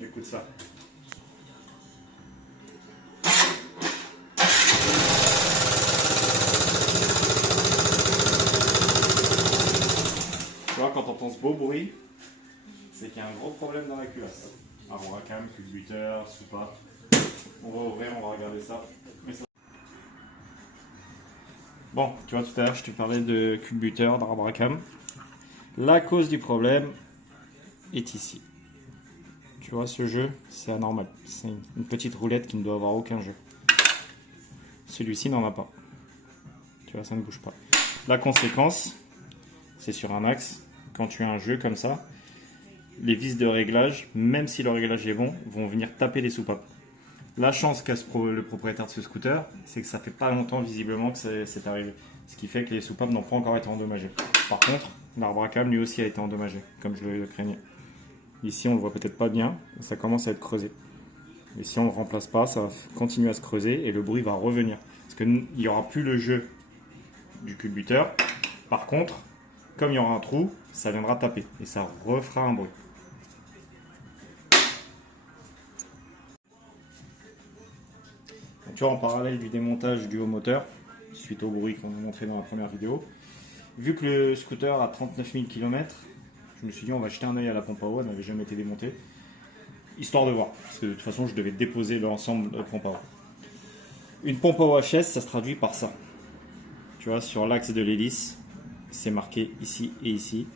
Écoute ça. Tu vois, quand on entend ce beau bruit, c'est qu'il y a un gros problème dans la culasse. Arboracam, culbuteur, soupape. On va ouvrir, on va regarder ça. Bon, tu vois, tout à l'heure, je te parlais de culbuteur, d'arboracam. La cause du problème est ici. Tu vois, ce jeu, c'est anormal. C'est une petite roulette qui ne doit avoir aucun jeu. Celui-ci n'en a pas. Tu vois, ça ne bouge pas. La conséquence, c'est sur un axe. Quand tu as un jeu comme ça, les vis de réglage, même si le réglage est bon, vont venir taper les soupapes. La chance qu'a le propriétaire de ce scooter, c'est que ça fait pas longtemps visiblement que c'est arrivé. Ce qui fait que les soupapes n'ont pas encore été endommagées. Par contre, l'arboracam lui aussi a été endommagé, comme je le craignais. Ici on le voit peut-être pas bien, ça commence à être creusé. Et si on ne le remplace pas, ça va continuer à se creuser et le bruit va revenir. Parce qu'il n'y aura plus le jeu du culbuteur. Par contre, comme il y aura un trou, ça viendra taper et ça refera un bruit. Donc, tu vois, en parallèle du démontage du haut moteur, suite au bruit qu'on a montré dans la première vidéo, vu que le scooter a 39 000 km, je me suis dit on va jeter un œil à la pompe à eau, elle n'avait jamais été démontée, histoire de voir, parce que de toute façon je devais déposer l'ensemble de la pompe à eau. Une pompe à eau HS, ça se traduit par ça. Tu vois, sur l'axe de l'hélice, c'est marqué ici et ici,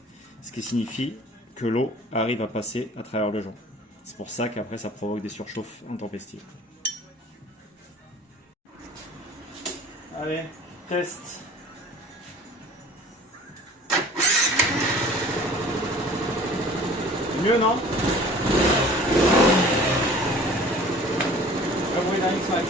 ce qui signifie que l'eau arrive à passer à travers le jonc. C'est pour ça qu'après ça provoque des surchauffes intempestives. Allez, test. Mieux, non? Le bruit d'un X-Max.